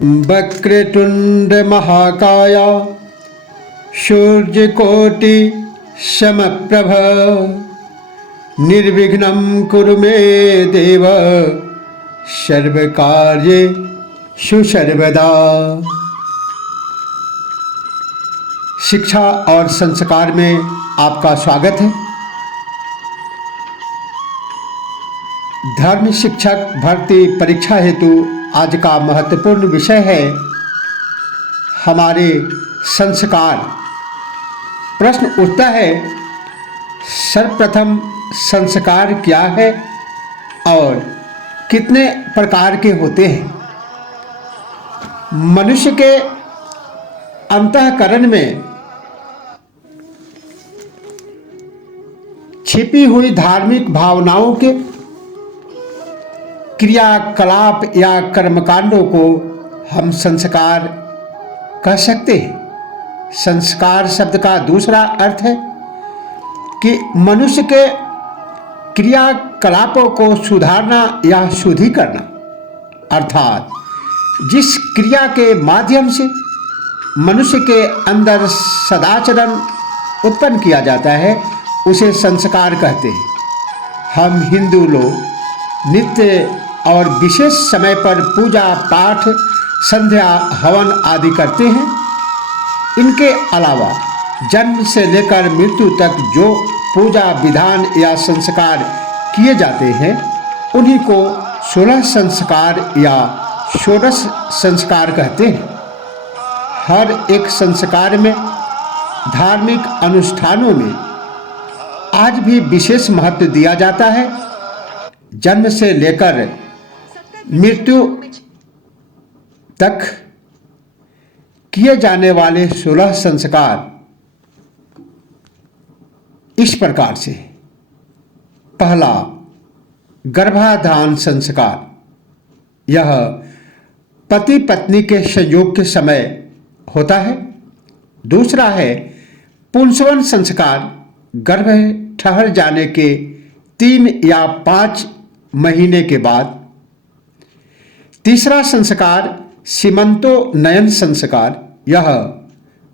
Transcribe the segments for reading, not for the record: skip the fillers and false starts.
वक्रतुंड महाकाय सूर्यकोटि समप्रभ निर्विघ्नं कुरु मे देव सर्वकार्येषु सर्वदा। शिक्षा और संस्कार में आपका स्वागत है। धर्म शिक्षक भर्ती परीक्षा हेतु आज का महत्वपूर्ण विषय है हमारे संस्कार। प्रश्न उठता है, सर्वप्रथम संस्कार क्या है और कितने प्रकार के होते हैं? मनुष्य के अंतःकरण में छिपी हुई धार्मिक भावनाओं के क्रियाकलाप या कर्मकांडों को हम संस्कार कह सकते हैं। संस्कार शब्द का दूसरा अर्थ है कि मनुष्य के क्रियाकलापों को सुधारना या शुद्धि करना, अर्थात जिस क्रिया के माध्यम से मनुष्य के अंदर सदाचरण उत्पन्न किया जाता है उसे संस्कार कहते हैं। हम हिंदू लोग नित्य और विशेष समय पर पूजा पाठ, संध्या, हवन आदि करते हैं। इनके अलावा जन्म से लेकर मृत्यु तक जो पूजा विधान या संस्कार किए जाते हैं उन्हीं को 16 संस्कार या षोडश संस्कार कहते हैं। हर एक संस्कार में धार्मिक अनुष्ठानों में आज भी विशेष महत्व दिया जाता है। जन्म से लेकर मृत्यु तक किए जाने वाले 16 संस्कार इस प्रकार से। पहला, गर्भाधान संस्कार। यह पति पत्नी के संयोग के समय होता है। दूसरा है पुंसवन संस्कार, गर्भ ठहर जाने के 3 या 5 महीने के बाद। तीसरा संस्कार सीमंतो नयन संस्कार। यह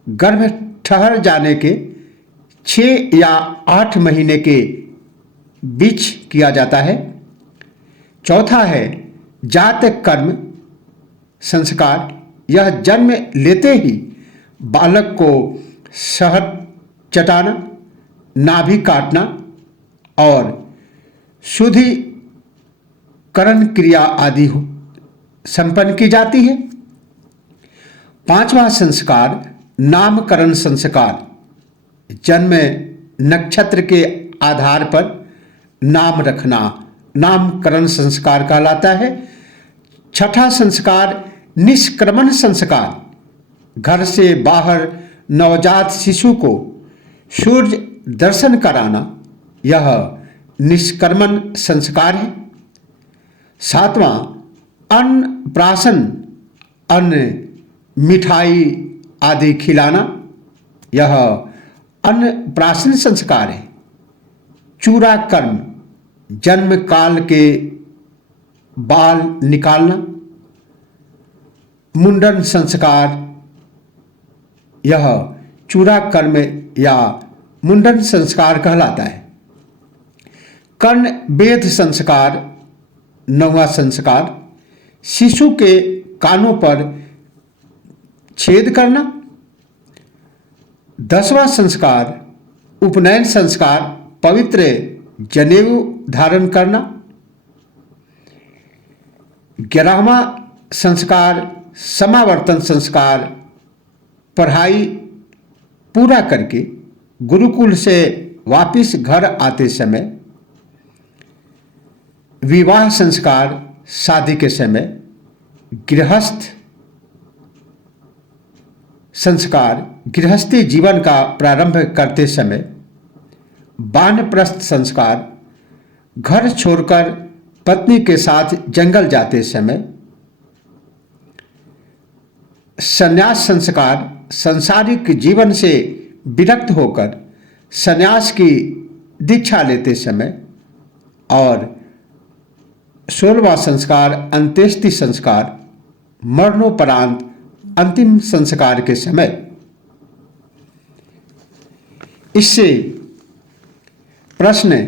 गर्भ ठहर जाने के 6 या 8 महीने के बीच किया जाता है। चौथा है जात कर्म संस्कार। यह जन्म लेते ही बालक को शहद चटाना, नाभि काटना और शुद्धिकरण क्रिया आदि संपन्न की जाती है। पांचवा संस्कार नामकरण संस्कार। जन्म नक्षत्र के आधार पर नाम रखना नामकरण संस्कार कहलाता है। छठा संस्कार निष्क्रमण संस्कार। घर से बाहर नवजात शिशु को सूर्य दर्शन कराना, यह निष्क्रमण संस्कार है। सातवां अन्नप्राशन, अन्न मिठाई आदि खिलाना, यह अन्नप्राशन संस्कार है। चूरा कर्म, जन्म काल के बाल निकालना। मुंडन संस्कार, यह चूरा कर्म या मुंडन संस्कार कहलाता है। कर्ण वेद संस्कार, 9वां संस्कार, शिशु के कानों पर छेद करना। 10वां संस्कार उपनयन संस्कार, पवित्र जनेऊ धारण करना। 11वां संस्कार समावर्तन संस्कार, पढ़ाई पूरा करके गुरुकुल से वापिस घर आते समय। विवाह संस्कार, शादी के समय। गृहस्थ संस्कार, गृहस्थी जीवन का प्रारंभ करते समय। वानप्रस्थ संस्कार, घर छोड़कर पत्नी के साथ जंगल जाते समय। संन्यास संस्कार, सांसारिक जीवन से विरक्त होकर संन्यास की दीक्षा लेते समय। और 16वां संस्कार अंत्येष्टि संस्कार, मरणोपरांत अंतिम संस्कार के समय। इससे प्रश्न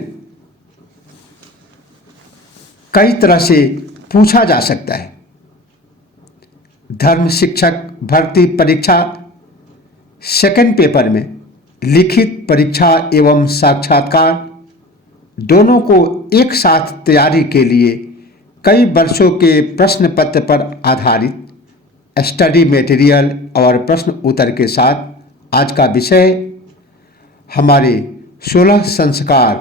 कई तरह से पूछा जा सकता है। धर्म शिक्षक भर्ती परीक्षा सेकंड पेपर में लिखित परीक्षा एवं साक्षात्कार दोनों को एक साथ तैयारी के लिए कई वर्षों के प्रश्न पत्र पर आधारित स्टडी मटेरियल और प्रश्न उत्तर के साथ आज का विषय हमारे 16 संस्कार।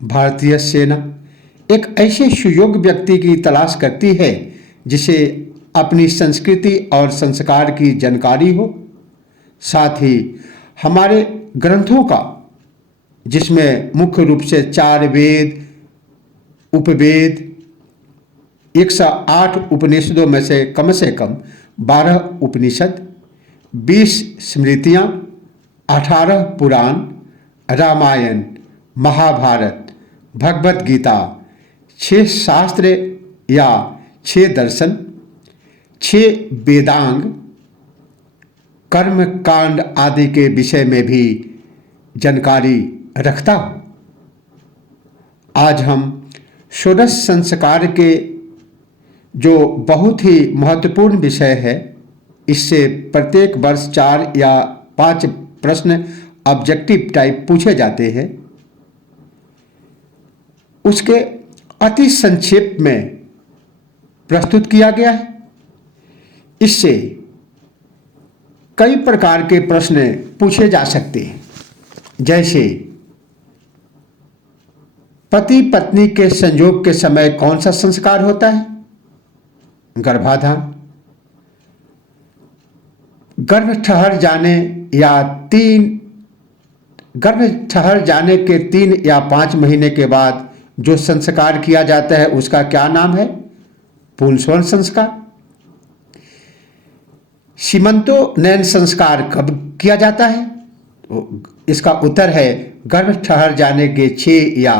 भारतीय सेना एक ऐसे सुयोग्य व्यक्ति की तलाश करती है जिसे अपनी संस्कृति और संस्कार की जानकारी हो, साथ ही हमारे ग्रंथों का, जिसमें मुख्य रूप से 4 वेद, उपवेद, 108 उपनिषदों में से कम 12 उपनिषद, 20 स्मृतियाँ, 18 पुराण, रामायण, महाभारत, भगवत गीता, 6 शास्त्र या 6 दर्शन, 6 वेदांग, कर्म कांड आदि के विषय में भी जानकारी रखता हूँ। आज हम षोडश संस्कार के जो बहुत ही महत्वपूर्ण विषय है, इससे प्रत्येक वर्ष 4 या 5 प्रश्न ऑब्जेक्टिव टाइप पूछे जाते हैं। उसके अति संक्षेप में प्रस्तुत किया गया है। इससे कई प्रकार के प्रश्न पूछे जा सकते हैं, जैसे पति पत्नी के संयोग के समय कौन सा संस्कार होता है? गर्भाधान। गर्भ ठहर जाने के 3 या 5 महीने के बाद जो संस्कार किया जाता है उसका क्या नाम है? पुंसवन संस्कार। सीमंतोनयन संस्कार कब किया जाता है? तो इसका उत्तर है गर्भ ठहर जाने के 6 या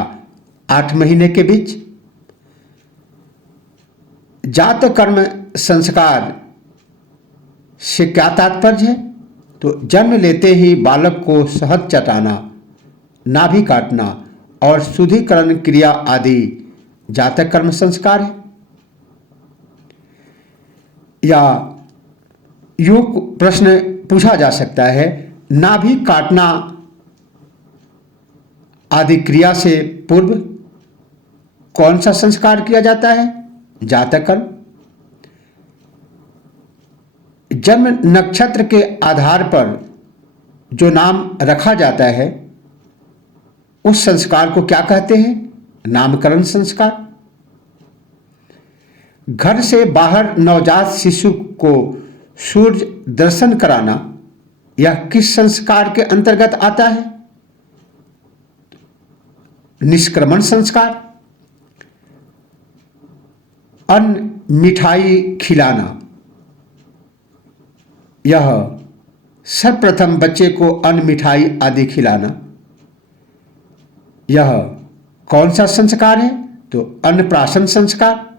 8 महीने के बीच। जात कर्म संस्कार से क्या तात्पर्य है? तो जन्म लेते ही बालक को शहद चटाना, नाभि काटना और शुद्धिकरण क्रिया आदि जातक कर्म संस्कार है। या यूं प्रश्न पूछा जा सकता है, नाभि काटना आदि क्रिया से पूर्व कौन सा संस्कार किया जाता है? जातक कर्म। जन्म नक्षत्र के आधार पर जो नाम रखा जाता है उस संस्कार को क्या कहते हैं? नामकरण संस्कार। घर से बाहर नवजात शिशु को सूर्य दर्शन कराना यह किस संस्कार के अंतर्गत आता है? निष्क्रमण संस्कार। अन्न मिठाई खिलाना, यह सर्वप्रथम बच्चे को अन्न मिठाई आदि खिलाना, यह कौन सा संस्कार है? तो अन्नप्राशन संस्कार।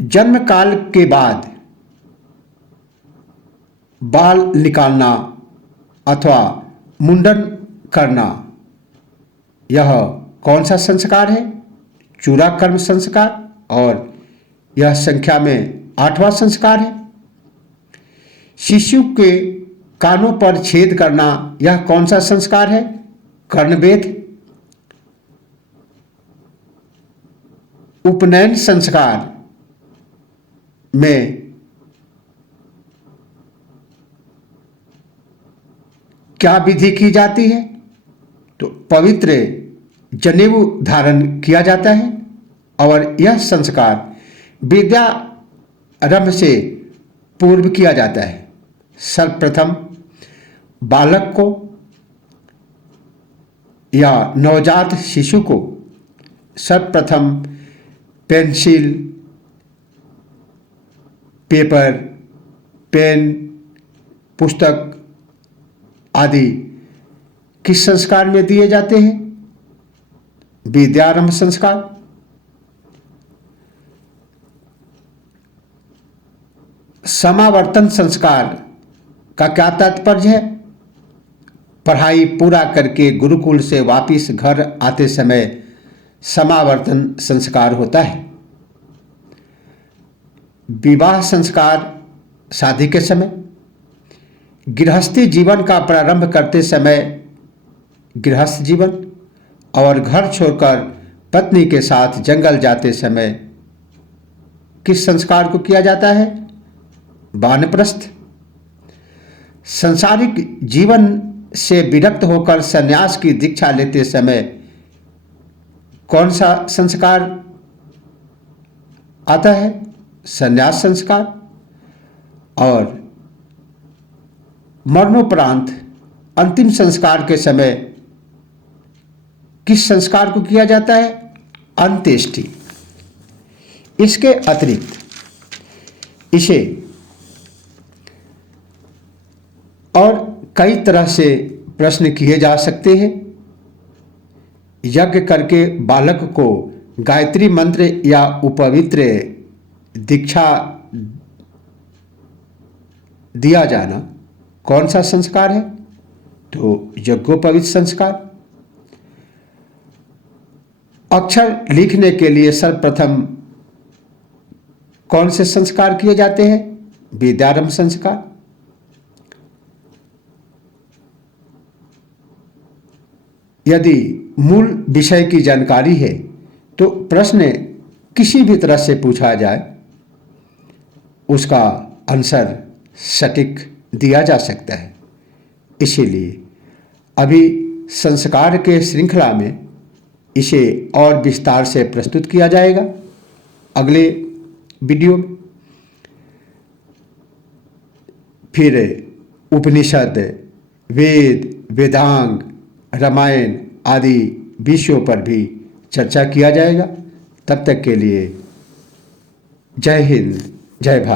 जन्म काल के बाद बाल निकालना अथवा मुंडन करना, यह कौन सा संस्कार है? चूड़ा कर्म संस्कार, और यह संख्या में 8वां संस्कार है। शिशु के कानों पर छेद करना, यह कौन सा संस्कार है? कर्णवेध। उपनयन संस्कार में क्या विधि की जाती है? तो पवित्र जनेऊ धारण किया जाता है और यह संस्कार विद्यारंभ से पूर्व किया जाता है। सर्वप्रथम बालक को या नवजात शिशु को सर्वप्रथम पेंसिल, पेपर, पेन, पुस्तक आदि किस संस्कार में दिए जाते हैं? विद्यारंभ संस्कार। समावर्तन संस्कार का क्या तात्पर्य है? पढ़ाई पूरा करके गुरुकुल से वापस घर आते समय समावर्तन संस्कार होता है। विवाह संस्कार शादी के समय, गृहस्थी जीवन का प्रारंभ करते समय गृहस्थ जीवन, और घर छोड़कर पत्नी के साथ जंगल जाते समय किस संस्कार को किया जाता है? वानप्रस्थ। सांसारिक जीवन से विरक्त होकर संन्यास की दीक्षा लेते समय कौन सा संस्कार आता है? संन्यास संस्कार। और मरणोपरांत अंतिम संस्कार के समय किस संस्कार को किया जाता है? अंत्येष्टि। इसके अतिरिक्त इसे और कई तरह से प्रश्न किए जा सकते हैं। यज्ञ करके बालक को गायत्री मंत्र या उपवित्र दीक्षा दिया जाना कौन सा संस्कार है? तो यज्ञोपवीत संस्कार। अक्षर लिखने के लिए सर्वप्रथम कौन से संस्कार किए जाते हैं? विद्यारंभ संस्कार। यदि मूल विषय की जानकारी है तो प्रश्न किसी भी तरह से पूछा जाए उसका आंसर सटीक दिया जा सकता है। इसीलिए अभी संस्कार के श्रृंखला में इसे और विस्तार से प्रस्तुत किया जाएगा अगले वीडियो में। फिर उपनिषद, वेद, वेदांग, रामायण आदि विषयों पर भी चर्चा किया जाएगा। तब तक के लिए जय हिंद, जय भारत।